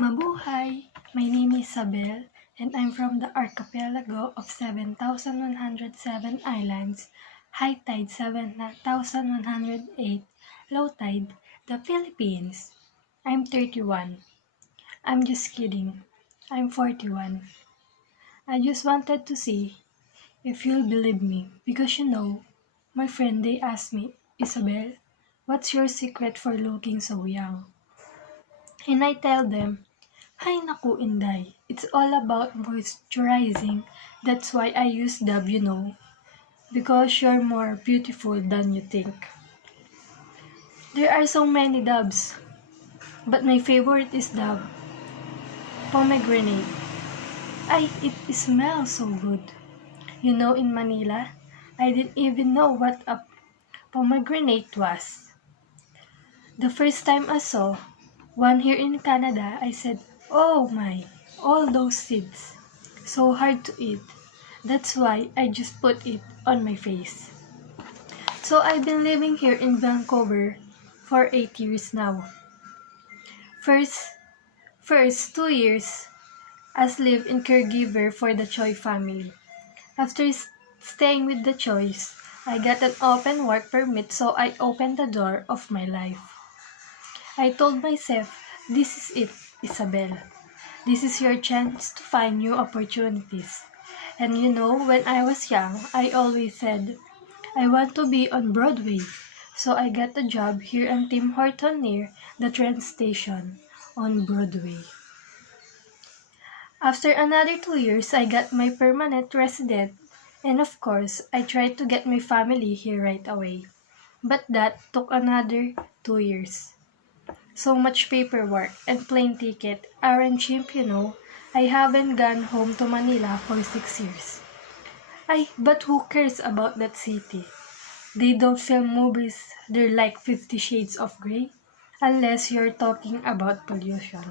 Mabuhay! My name is Isabel, and I'm from the archipelago of 7,107 islands, high tide 7,108, low tide, the Philippines. I'm 31. I'm just kidding. I'm 41. I just wanted to see if you'll believe me because my friend they asked me, Isabel, what's your secret for looking so young? And I tell them, Hay naku, Inday. It's all about moisturizing. That's why I use Dove. Because you're more beautiful than you think. There are so many Doves, but my favorite is Dove pomegranate. It smells so good. In Manila, I didn't even know what a pomegranate was. The first time I saw one here in Canada, I said, oh my, all those seeds. So hard to eat. That's why I just put it on my face. So I've been living here in Vancouver for 8 years now. First 2 years as live-in caregiver for the Choi family. After staying with the Choi's, I got an open work permit so I opened the door of my life. I told myself, this is it, Isabel. This is your chance to find new opportunities. And when I was young, I always said, I want to be on Broadway. So I got a job here in Tim Horton near the train station on Broadway. After another 2 years, I got my permanent resident. And of course, I tried to get my family here right away. But that took another 2 years. So much paperwork and plane ticket aren't cheap. I haven't gone home to Manila for 6 years. But who cares about that city? They don't film movies, they're like 50 Shades of Grey, unless you're talking about pollution.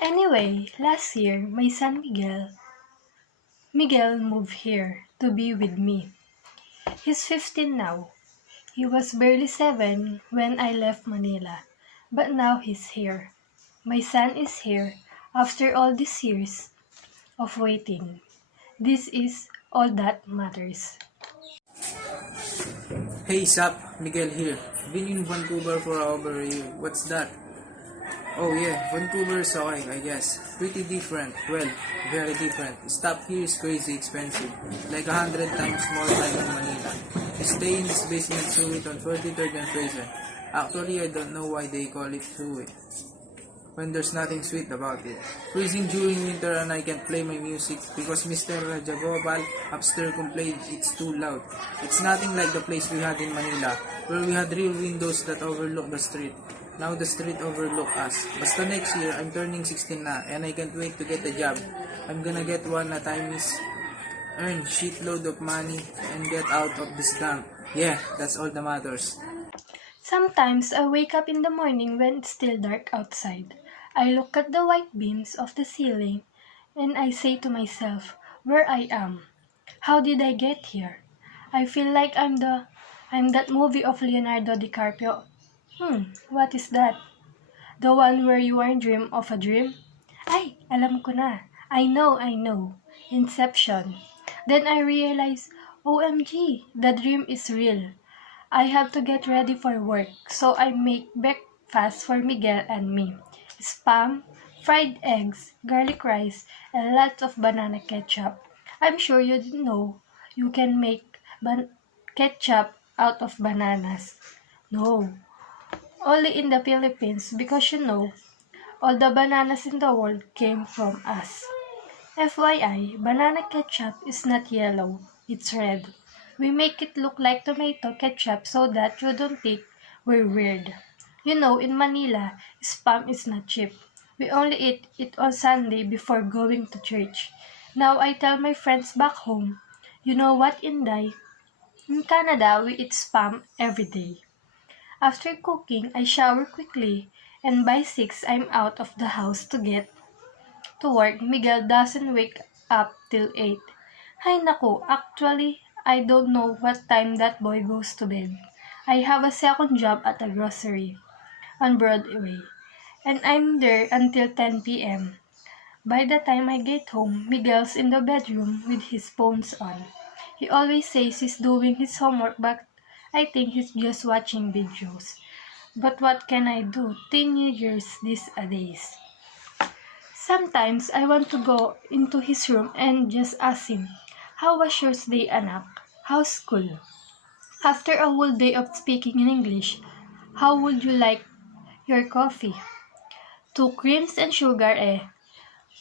Anyway, last year, my son Miguel moved here to be with me. He's 15 now. He was barely 7 when I left Manila, but now he's here. My son is here after all these years of waiting. This is all that matters. Hey Sap, Miguel here. Been in Vancouver for over a year. What's that? Oh yeah, Vancouver is okay, I guess. Pretty different. Well, very different. Stuff here is crazy expensive. Like 100 times more than in Manila. You stay in this basement suite on 43rd and Fraser. Actually, I don't know why they call it suite when there's nothing sweet about it. Freezing during winter and I can't play my music because Mr. Rajagopal upstairs complained it's too loud. It's nothing like the place we had in Manila where we had real windows that overlook the street. Now the street overlook us. Basta next year, I'm turning 16 na and I can't wait to get a job. I'm gonna get one at time is earn shitload of money and get out of this dump. Yeah, that's all that matters. Sometimes I wake up in the morning when it's still dark outside. I look at the white beams of the ceiling and I say to myself, where I am. How did I get here? I feel like I'm that movie of Leonardo DiCaprio. What is that? The one where you are dream of a dream? Alam ko na. I know. Inception. Then I realize, OMG, the dream is real. I have to get ready for work, so I make breakfast for Miguel and me. Spam, fried eggs, garlic rice, and lots of banana ketchup. I'm sure you didn't know you can make ketchup out of bananas. No, only in the Philippines because all the bananas in the world came from us. FYI, banana ketchup is not yellow, it's red. We make it look like tomato ketchup so that you don't think we're weird. In Manila, spam is not cheap. We only eat it on Sunday before going to church. Now I tell my friends back home, you know what, Inday? In Canada, we eat spam every day. After cooking, I shower quickly, and by 6 I'm out of the house to get to work. Miguel doesn't wake up till 8. Hay naku, actually, I don't know what time that boy goes to bed. I have a second job at a grocery on Broadway, and I'm there until 10 p.m. By the time I get home, Miguel's in the bedroom with his phones on. He always says he's doing his homework, but I think he's just watching videos. But what can I do? Teenagers these days. Sometimes I want to go into his room and just ask him, "How was your day, anak? How's school?" After a whole day of speaking in English, "How would you like your coffee? Two creams and sugar, eh?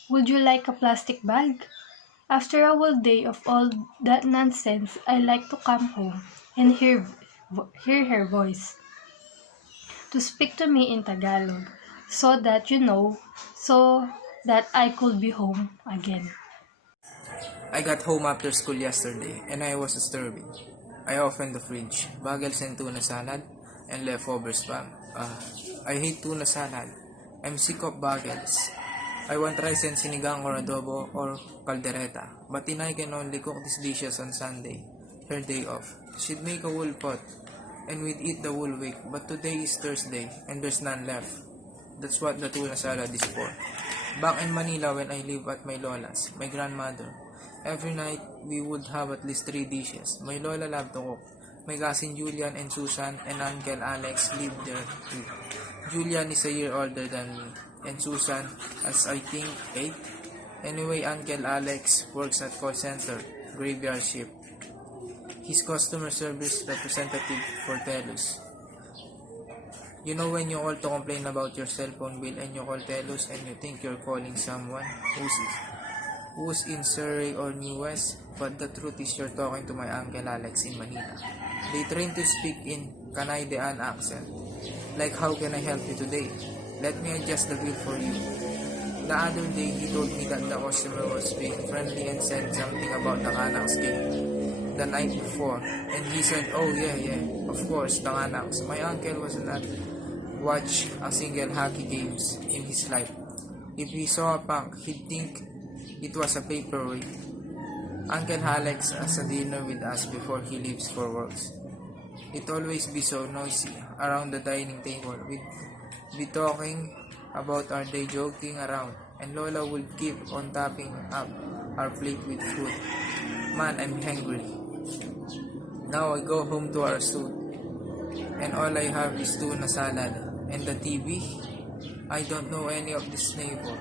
Would you like a plastic bag?" After a whole day of all that nonsense, I like to come home and hear her voice, to speak to me in Tagalog, so that so that I could be home again. I got home after school yesterday and I was starving. I opened the fridge, bagels and tuna salad, and leftover spam. I hate tuna salad. I'm sick of bagels. I want rice and sinigang or adobo or caldereta, but Inay can only cook these dishes on Sunday, her day off. She'd make a whole pot, and we'd eat the whole week, but today is Thursday, and there's none left. That's what the tuna salad is for. Back in Manila when I lived at my lola's, my grandmother, every night we would have at least 3 dishes. My lola loved to cook. My cousin Julian and Susan and Uncle Alex lived there too. Julian is a year older than me, and Susan as I think 8. Anyway, Uncle Alex works at call center, graveyard shift. He's customer service representative for Telus. You know when you call to complain about your cell phone bill and you call Telus and you think you're calling someone who's in Surrey or New West, but the truth is you're talking to my Uncle Alex in Manila. They train to speak in Canadian accent. Like, how can I help you today? Let me adjust the bill for you. The other day, he told me that the customer was being friendly and said something about the Canucks game the night before. And he said, "Oh yeah, of course, the Canucks." My uncle was not watch a single hockey games in his life. If he saw a punk, he'd think it was a paperweight. Uncle Alex has a dinner with us before he leaves for work. It always be so noisy around the dining table. We'd be talking about our day, joking around, and Lola would keep on topping up our plate with food. Man, I'm hungry. Now I go home to our suit, and all I have is tuna salad and the TV. I don't know any of this neighbor,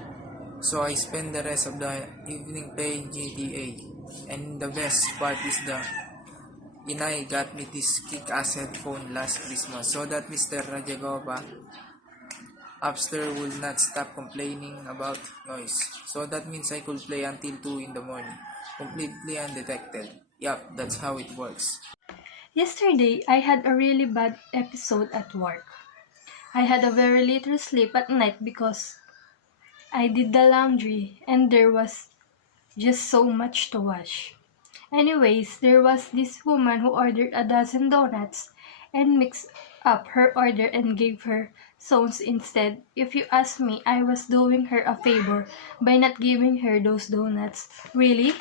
so I spend the rest of the evening playing GTA. And the best part is the Inay got me this kick-ass headphone last Christmas so that Mr. Rajagova upstairs will not stop complaining about noise. So that means I could play until 2 in the morning, completely undetected. Yup, that's how it works. Yesterday, I had a really bad episode at work. I had a very little sleep at night because I did the laundry and there was just so much to wash. Anyways, there was this woman who ordered a dozen donuts and mixed up her order and gave her stones instead. If you ask me, I was doing her a favor by not giving her those donuts. Really?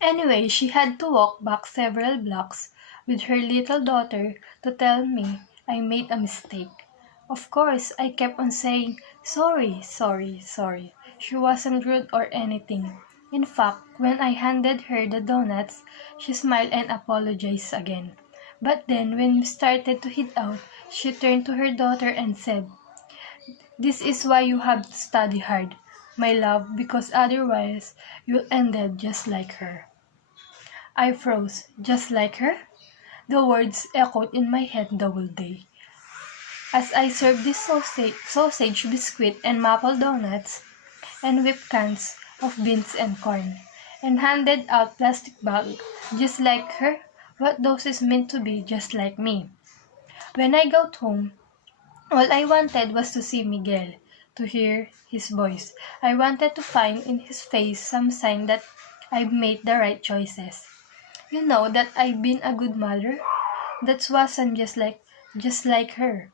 Anyway, she had to walk back several blocks with her little daughter to tell me I made a mistake. Of course, I kept on saying, "Sorry, sorry, sorry." She wasn't rude or anything. In fact, when I handed her the donuts, she smiled and apologized again. But then, when we started to head out, she turned to her daughter and said, "This is why you have to study hard, my love, because otherwise you'll end up just like her." I froze. Just like her? The words echoed in my head the whole day. As I served this sausage biscuit and maple donuts and whipped cans of beans and corn, and handed out plastic bag just like her, what those is meant to be just like me. When I got home, all I wanted was to see Miguel, to hear his voice. I wanted to find in his face some sign that I've made the right choices. That I've been a good mother. That wasn't just like her.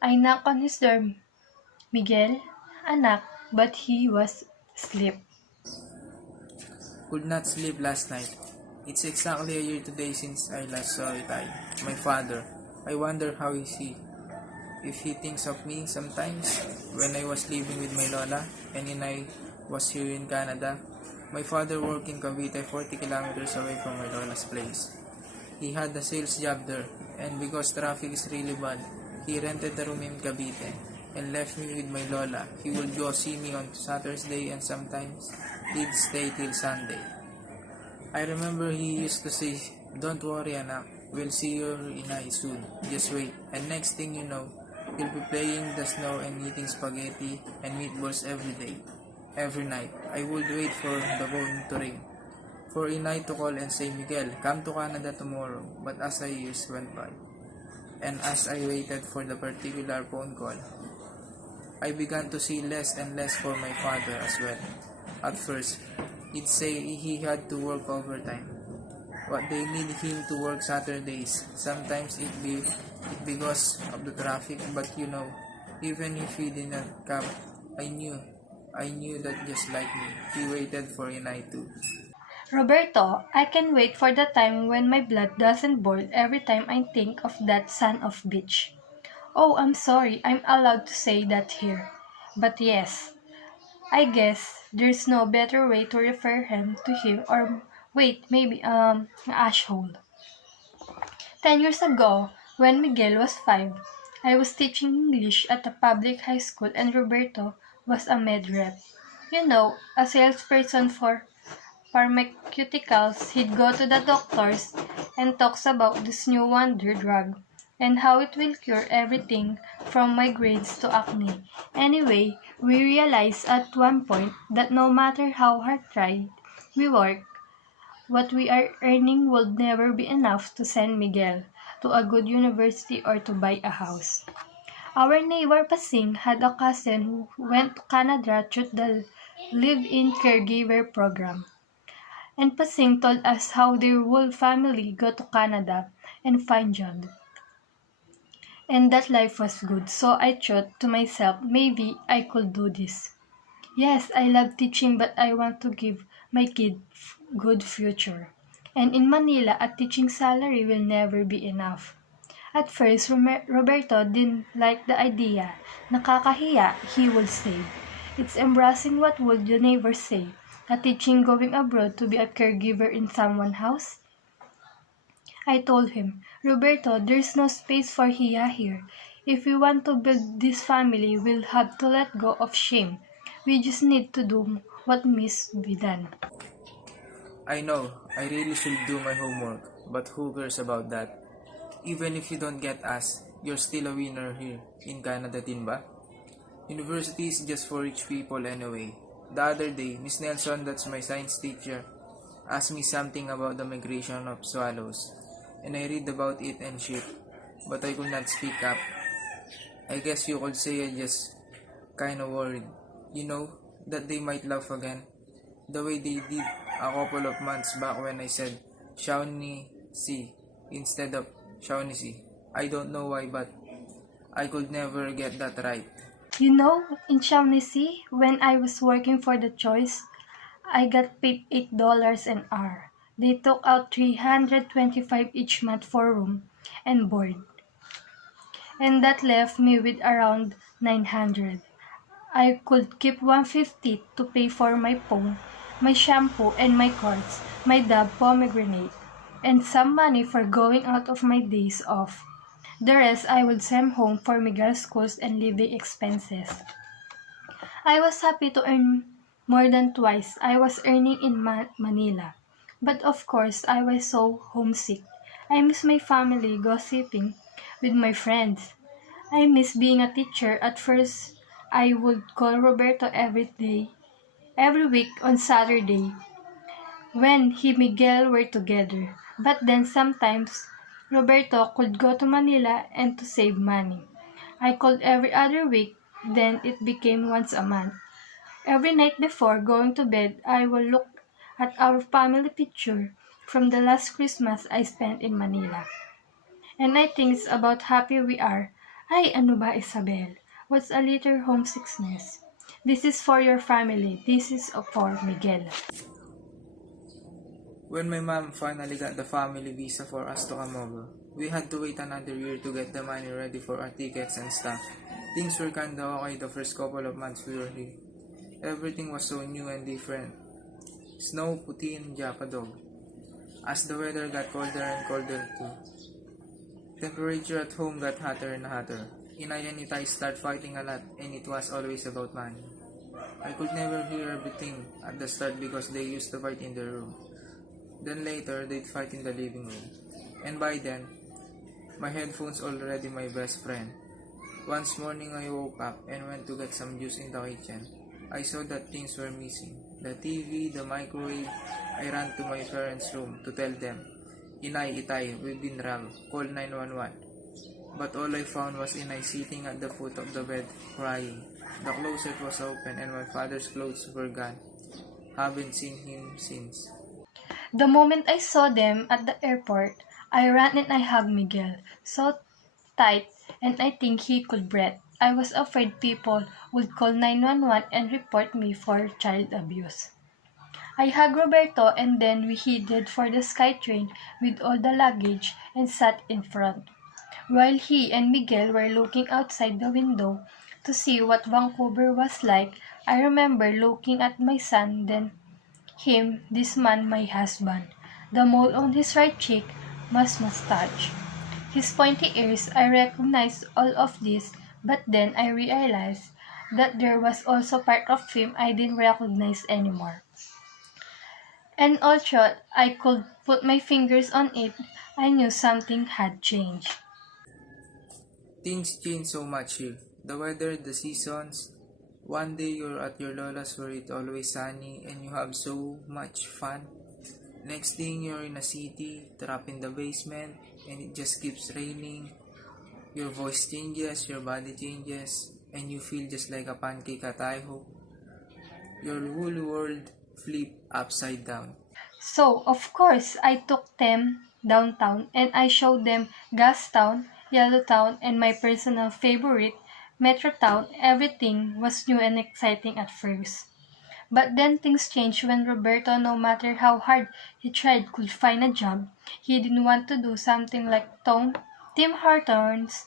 I knocked on his door. "Miguel, anak," but he was asleep. Could not sleep last night. It's exactly a year today since I last saw Itay, my father. I wonder how is he. if he thinks of me sometimes when I was living with my lola and when I was here in Canada. My father worked in Cavite 40 kilometers away from my lola's place. He had a sales job there, and because traffic is really bad, he rented a room in Cavite and left me with my lola. He would go see me on Saturday and sometimes he'd stay till Sunday. I remember he used to say, "Don't worry anak, we'll see your inay soon, just wait." And next thing you know, he'll be playing the snow and eating spaghetti and meatballs every day, every night. I would wait for the phone to ring, for inay to call and say, "Miguel, come to Canada tomorrow." But as the years went by, and as I waited for the particular phone call, I began to see less and less for my father as well. At first, he'd say he had to work overtime, but they need him to work Saturdays. Sometimes it because of the traffic, but even if he did not come, I knew that just like me, he waited for Inay too. Roberto, I can wait for the time when my blood doesn't boil every time I think of that son of bitch. Oh, I'm sorry, I'm allowed to say that here. But yes, I guess there's no better way to refer him to him or wait, maybe asshole. 10 years ago, when Miguel was 5, I was teaching English at a public high school and Roberto was a med rep. You know, a salesperson for pharmaceuticals. He'd go to the doctors and talks about this new wonder drug and how it will cure everything from migraines to acne. Anyway, we realized at one point that no matter how hard we work, what we are earning would never be enough to send Miguel to a good university or to buy a house. Our neighbor Pasing had a cousin who went to Canada through the live-in caregiver program. And Pasing told us how their whole family go to Canada and find jobs. And that life was good, so I thought to myself, maybe I could do this. Yes, I love teaching, but I want to give my kid good future. And in Manila, a teaching salary will never be enough. At first, Roberto didn't like the idea. Nakakahiya, he would say. It's embarrassing, what would the neighbors say? A teaching going abroad to be a caregiver in someone's house? I told him, Roberto, there's no space for hiya here. If we want to build this family, we'll have to let go of shame. We just need to do what must be done. I know, I really should do my homework, but who cares about that? Even if you don't get asked, you're still a winner here in Canada din ba? University is just for rich people anyway. The other day, Miss Nelson, that's my science teacher, asked me something about the migration of swallows, and I read about it and shit, but I could not speak up. I guess you could say I just kinda worried, that they might laugh again, the way they did a couple of months back when I said Shawnee instead of Shawnee. I don't know why, but I could never get that right. You know, in Shaughnessy, when I was working for the Choice, I got paid $8 an hour. They took out $325 each month for room and board, and that left me with around $900. I could keep $150 to pay for my phone, my shampoo and my cards, my Dove pomegranate, and some money for going out of my days off. The rest I would send home for Miguel's schools and living expenses. I was happy to earn more than twice I was earning in Manila. But of course, I was so homesick. I miss my family, gossiping with my friends. I miss being a teacher. At first, I would call Roberto every week on Saturday, when he Miguel were together. But then sometimes, Roberto could go to Manila and to save money. I called every other week, then it became once a month. Every night before going to bed, I will look at our family picture from the last Christmas I spent in Manila. And I think about happy we are. Ay, ano ba, Isabel? What's a little homesickness? This is for your family. This is for Miguel. When my mom finally got the family visa for us to come over, we had to wait another year to get the money ready for our tickets and stuff. Things were kinda okay the first couple of months we were here. Everything was so new and different. Snow, putin, Japadog. As the weather got colder and colder too, temperature at home got hotter and hotter. Inay and Itay start fighting a lot and it was always about money. I could never hear everything at the start because they used to fight in their room. Then later, they'd fight in the living room. And by then, my headphones already my best friend. Once morning I woke up and went to get some juice in the kitchen. I saw that things were missing. The TV, the microwave. I ran to my parents' room to tell them, Inay, Itay, we've been robbed. Call 911. But all I found was Inay sitting at the foot of the bed, crying. The closet was open and my father's clothes were gone. Haven't seen him since. The moment I saw them at the airport, I ran and I hugged Miguel so tight and I think he could breathe. I was afraid people would call 911 and report me for child abuse. I hugged Roberto and then we headed for the SkyTrain with all the luggage and sat in front. While he and Miguel were looking outside the window to see what Vancouver was like, I remember looking at my son, then him, this man, my husband. The mole on his right cheek, mustache. His pointy ears, I recognized all of this, but then I realized that there was also part of him I didn't recognize anymore. And although I could put my fingers on it, I knew something had changed. Things change so much here. The weather, the seasons. One day you're at your lola's where it's always sunny and you have so much fun. Next thing you're in a city, trapped in the basement, and it just keeps raining. Your voice changes, your body changes, and you feel just like a pancake at Idaho. Your whole world flip upside down. So, of course, I took them downtown and I showed them Gastown, Yellowtown, and my personal favorite, Metrotown. Everything was new and exciting at first. But then things changed when Roberto, no matter how hard he tried, could find a job. He didn't want to do something like Tim Hortons.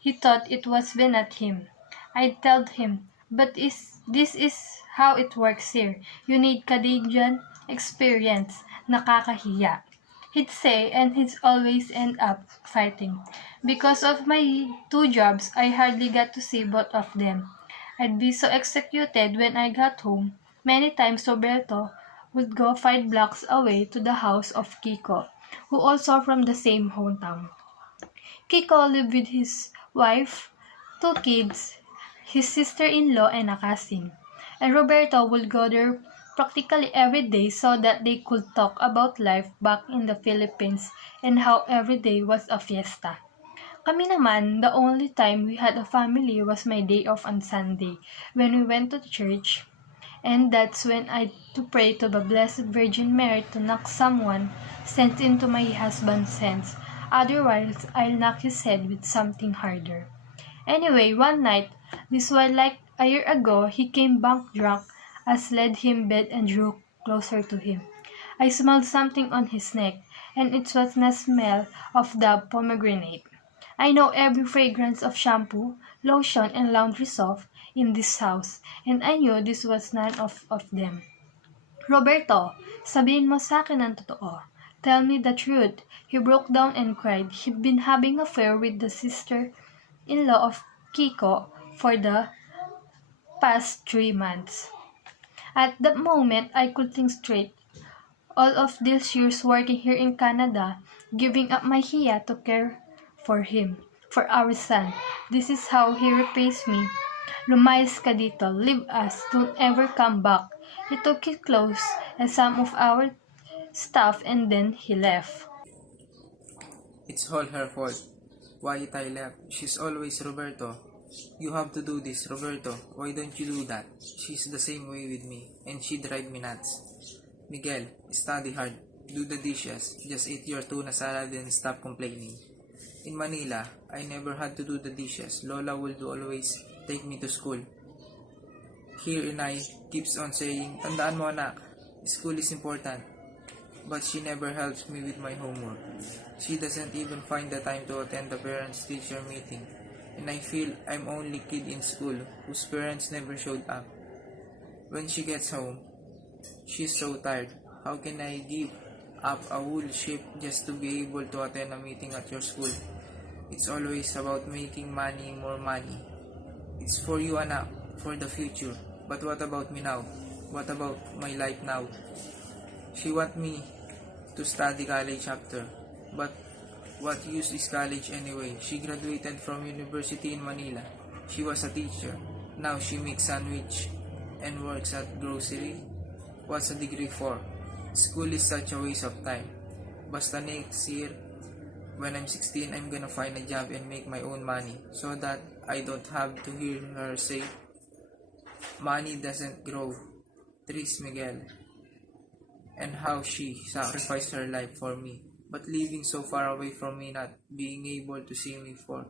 He thought it was beneath him. I told him, but this is how it works here. You need Canadian experience. Nakakahiya. He'd say, and he'd always end up fighting. Because of my two jobs, I hardly got to see both of them. I'd be so executed when I got home. Many times Roberto would go 5 blocks away to the house of Kiko, who also from the same hometown. Kiko lived with his wife, 2 kids, his sister-in-law, and a cousin. And Roberto would go there practically every day so that they could talk about life back in the Philippines and how every day was a fiesta. Kami naman, the only time we had a family was my day off on Sunday when we went to church. And that's when I to pray to the Blessed Virgin Mary to knock someone sent into my husband's hands. Otherwise, I'll knock his head with something harder. Anyway, one night, this was like a year ago, he came bank drunk as led him bed and drew closer to him. I smelled something on his neck, and it was the smell of the pomegranate. I know every fragrance of shampoo, lotion, and laundry soap in this house, and I knew this was none of them. Roberto, sabihin mo sa akin ang totoo. Tell me the truth. He broke down and cried. He'd been having an affair with the sister-in-law of Kiko for the past 3 months. At that moment, I could think straight. All of these years working here in Canada, giving up my hiya to care for him, for our son. This is how he repays me. Lumayas ka dito, leave us, don't ever come back. He took his clothes and some of our stuff and then he left. It's all her fault. Why I left? She's always Roberto. You have to do this, Roberto. Why don't you do that? She's the same way with me, and she drive me nuts. Miguel, study hard. Do the dishes. Just eat your tuna salad and stop complaining. In Manila, I never had to do the dishes. Lola would always take me to school. Here Inay keeps on saying, tandaan mo anak, school is important. but she never helps me with my homework. She doesn't even find the time to attend the parents-teacher meeting, and I feel I'm only kid in school whose parents never showed up. When she gets home, she's so tired. How can I give up a whole shift just to be able to attend a meeting at your school? It's always about making money, more money. It's for you, anak, for the future. But what about me now? What about my life now? She want me to study college after. But what use is college anyway? She graduated from university in Manila. She was a teacher. Now she makes sandwich and works at grocery. What's a degree for? School is such a waste of time. Basta next year, when I'm 16, I'm gonna find a job and make my own money so that I don't have to hear her say, money doesn't grow. Tris Miguel. And how she sacrificed her life for me, but living so far away from me, not being able to see me for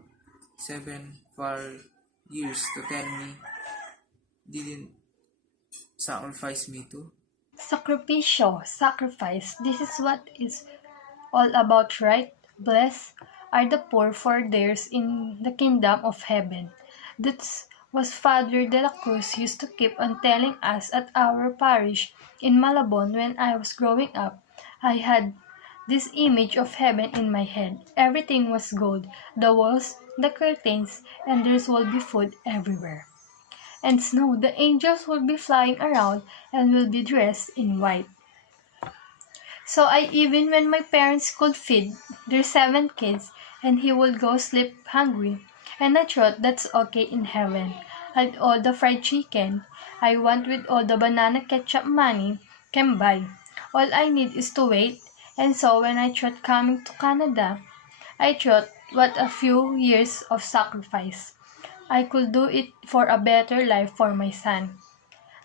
7 years to tell me didn't sacrifice me too. Sacrificio, sacrifice. This is what it's all about, right? Blessed are the poor, for theirs in the kingdom of heaven. That was Father de la Cruz used to keep on telling us at our parish in Malabon when I was growing up. I had this image of heaven in my head. Everything was gold, the walls, the curtains, and there will be food everywhere. And snow, the angels will be flying around and will be dressed in white. So even when my parents could feed their 7 kids and he would go sleep hungry, and I thought that's okay in heaven. And all the fried chicken I want with all the banana ketchup money can buy. All I need is to wait. And so when I thought coming to Canada, I thought what a few years of sacrifice. I could do it for a better life for my son.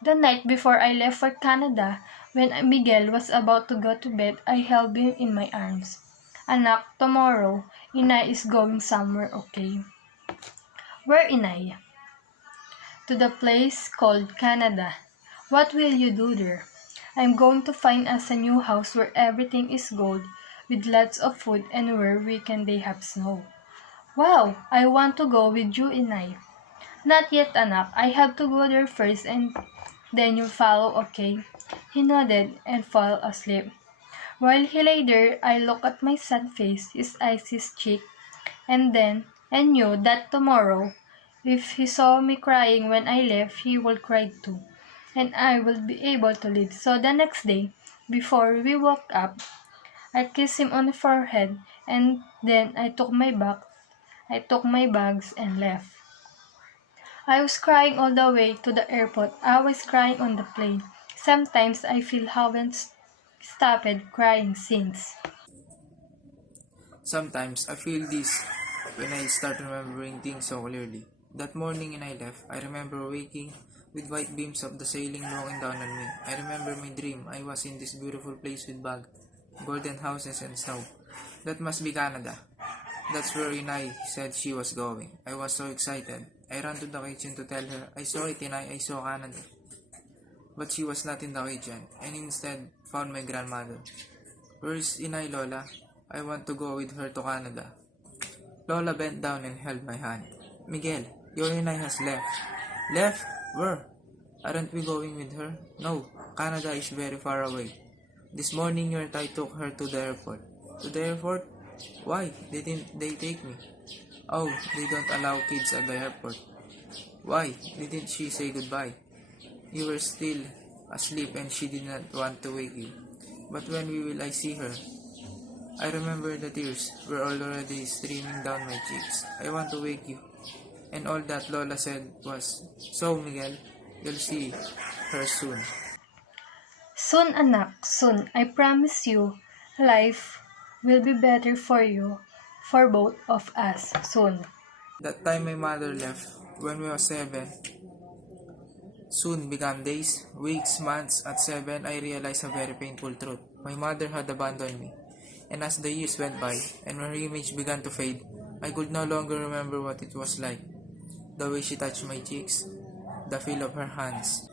The night before I left for Canada, when Miguel was about to go to bed, I held him in my arms. Anak, tomorrow, Inay is going somewhere, okay? Where, Inay? To the place called Canada. What will you do there? I'm going to find us a new house where everything is gold, with lots of food and where we can they have snow. Wow, I want to go with you, Inay. Not yet, anak. I have to go there first and then you follow, okay? He nodded and fell asleep. While he lay there, I looked at my son's face, his eyes, his cheek, and then I knew that tomorrow, if he saw me crying when I left, he will cry too, and I will be able to leave. So the next day, before we woke up, I kissed him on the forehead, and then I took my bags and left. I was crying all the way to the airport. I was crying on the plane. Sometimes I feel haven't stopped crying since. Sometimes I feel this when I start remembering things so clearly. That morning when I left, I remember waking with white beams of the sailing blowing down on me. I remember my dream. I was in this beautiful place with bag, golden houses and snow. That must be Canada. That's where Inay said she was going. I was so excited. I ran to the kitchen to tell her, I saw it, Inay, I saw Canada. But she was not in the kitchen, and instead found my grandmother. Where is Inay, Lola? I want to go with her to Canada. Lola bent down and held my hand. Miguel, your Inay has left. Left? Where? Aren't we going with her? No, Canada is very far away. This morning your Tay took her to the airport. To the airport? Why didn't they take me? Oh, they don't allow kids at the airport. Why didn't she say goodbye? You were still asleep and she did not want to wake you. But when will I see her? I remember the tears were already streaming down my cheeks. I want to wake you. And all that Lola said was, so Miguel, you'll see her soon. Soon, anak, soon. I promise you, life will be better for you, for both of us, soon. That time my mother left, when we were 7, soon began days, weeks, months. At 7, I realized a very painful truth. My mother had abandoned me. And as the years went by, and her image began to fade, I could no longer remember what it was like. The way she touched my cheeks, the feel of her hands.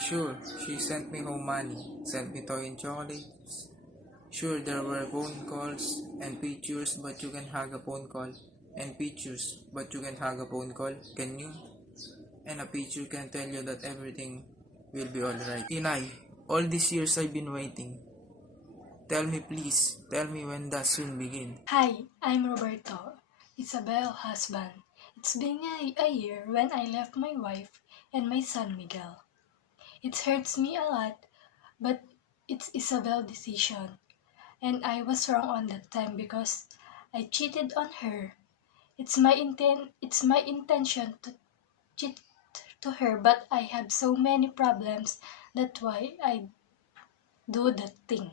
Sure, she sent me home money, sent me toy and chocolates, Sure, there were phone calls and pictures, but you can hug a phone call. And pictures, but you can hug a phone call, can you? And a picture can tell you that everything will be alright. Inay, all these years I've been waiting. Tell me please, tell me when does soon begin. Hi, I'm Roberto, Isabel's husband. It's been a year when I left my wife and my son Miguel. It hurts me a lot, but it's Isabel's decision. And I was wrong on that time because I cheated on her. It's my intention to cheat to her, but I have so many problems. That's why I do that thing.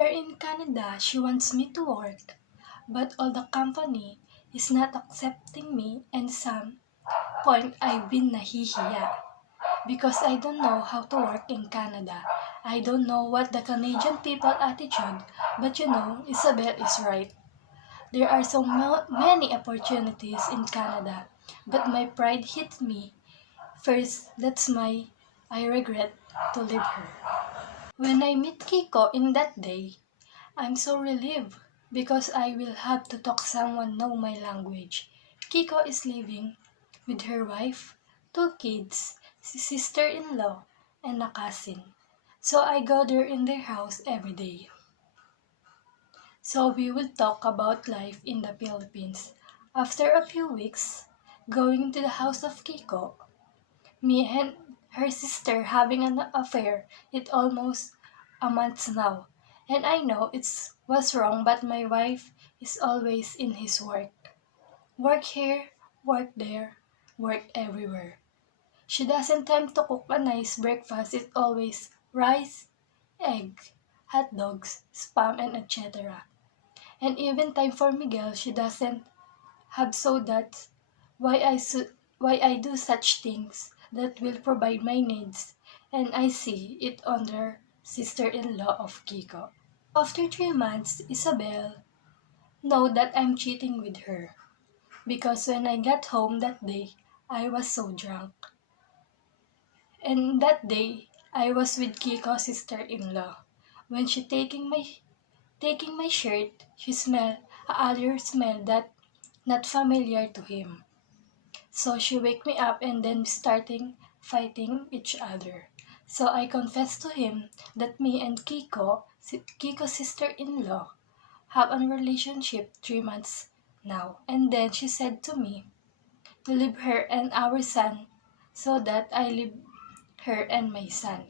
Here in Canada, she wants me to work, but all the company is not accepting me, and some point I've been nahihiya because I don't know how to work in Canada. I don't know what the Canadian people attitude, but Isabel is right. There are so many opportunities in Canada, but my pride hit me first. That's my I regret to leave her. When I meet Kiko in that day, I'm so relieved because I will have to talk someone know my language. Kiko is living with her wife, two kids, sister-in-law, and a cousin. So I go there in their house every day. So we will talk about life in the Philippines. After a few weeks, going to the house of Kiko, me and her sister having an affair, it almost a month now. And I know it was wrong, but my wife is always in his work. Work here, work there, work everywhere. She doesn't time to cook a nice breakfast. It's always rice, egg, hot dogs, spam, and etc. And even time for Miguel, she doesn't have, so that's why I do such things that will provide my needs, and I see it on their sister-in-law of Kiko. After 3 months, Isabel know that I'm cheating with her because when I got home that day, I was so drunk. And that day, I was with Kiko's sister-in-law. When she taking my shirt, she smelled a other smell that not familiar to him. So she waked me up and then starting fighting each other. So I confessed to him that me and Kiko's sister-in-law, have a relationship 3 months now. And then she said to me to leave her and our son, so that I leave her and my son.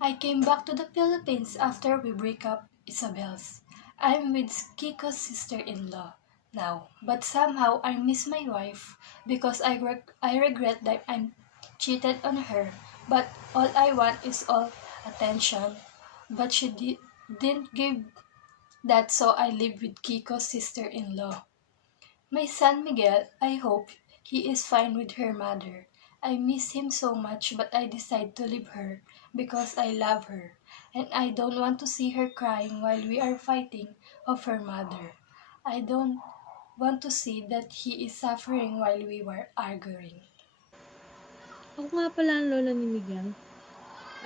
I came back to the Philippines after we break up Isabel's. I'm with Kiko's sister-in-law now, but somehow I miss my wife because I regret that I'm cheated on her, but all I want is all attention. But didn't give that, so I live with Kiko's sister-in-law. My son Miguel, I hope he is fine with her mother. I miss him so much, but I decide to leave her because I love her, and I don't want to see her crying while we are fighting of her mother. I don't want to see that he is suffering while we were arguing. Ako nga pala ang lola ni Miguel.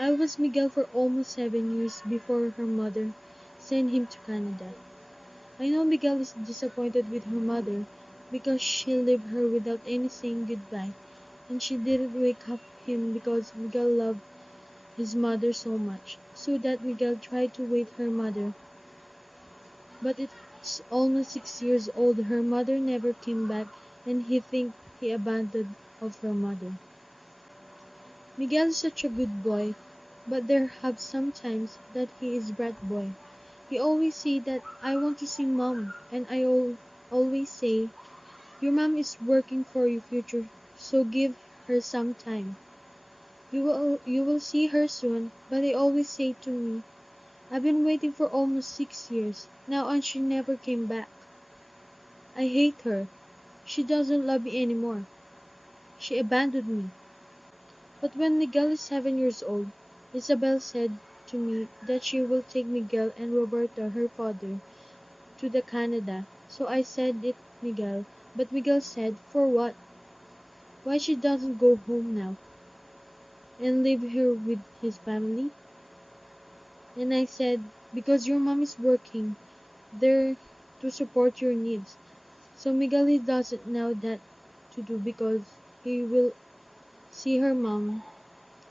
I was Miguel for almost 7 years before her mother sent him to Canada. I know Miguel is disappointed with her mother because she left her without any saying goodbye, and she didn't wake up him because Miguel loved his mother so much, so that Miguel tried to wake her mother. But it's almost 6 years old. Her mother never came back, and he think he abandoned of her mother. Miguel is such a good boy, but there have some times that he is brat boy. He always say that I want to see mom, and always say your mom is working for your future, so give her some time. You will see her soon, but he always say to me, I've been waiting for almost 6 years now and she never came back. I hate her. She doesn't love me anymore. She abandoned me. But when Miguel is 7 years old, Isabel said to me that she will take Miguel and Roberta, her father, to the Canada. So I said it Miguel, but Miguel said, for what? Why she doesn't go home now and live here with his family? And I said, because your mom is working there to support your needs. So Miguel he doesn't know that to do because he will see her mom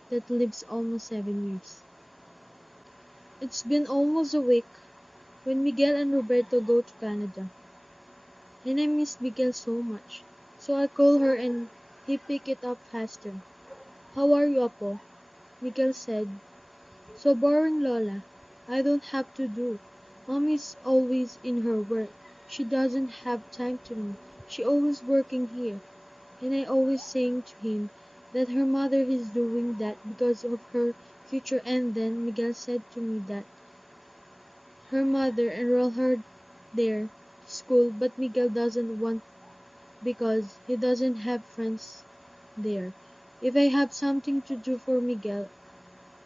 that lives almost 7 years. It's been almost a week when Miguel and Roberto go to Canada, and I miss Miguel so much. So I call her and he pick it up faster. How are you, Apo? Miguel said. So boring, Lola. I don't have to do. Mom is always in her work. She doesn't have time to me. She always working here. And I always saying to him that her mother is doing that because of her future, and then Miguel said to me that her mother enrolled her there to school, but Miguel doesn't want because he doesn't have friends there. If I have something to do for Miguel,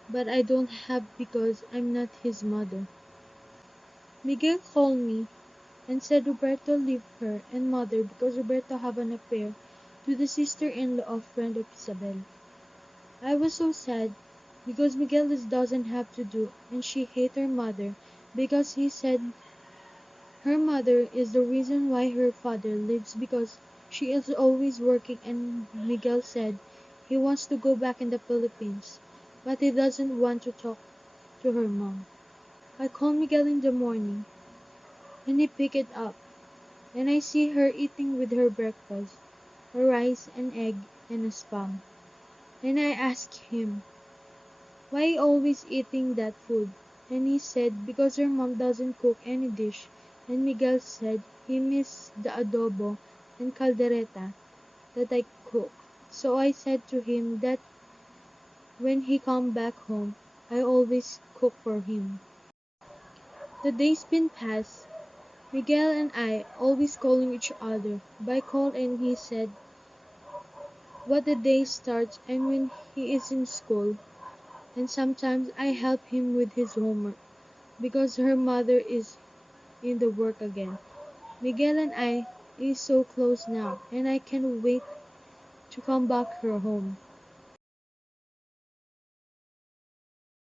but I don't have because I'm not his mother. Miguel called me and said Roberto left her and mother because Roberto have an affair to the sister-in-law of friend of Isabel. I was so sad because Miguel doesn't have to do and she hate her mother because he said her mother is the reason why her father lives because she is always working, and Miguel said he wants to go back in the Philippines but he doesn't want to talk to her mom. I call Miguel in the morning and he pick it up and I see her eating with her breakfast, a rice, an egg, and a spam. And I ask him, why he always eating that food? And he said, because her mom doesn't cook any dish. And Miguel said he missed the adobo and caldereta that I cook. So I said to him that when he come back home, I always cook for him. The days been past. Miguel and I always calling each other by call, and he said what the day starts and when he is in school, and sometimes I help him with his homework because her mother is in the work again. Miguel and I is so close now and I can't wait to come back her home.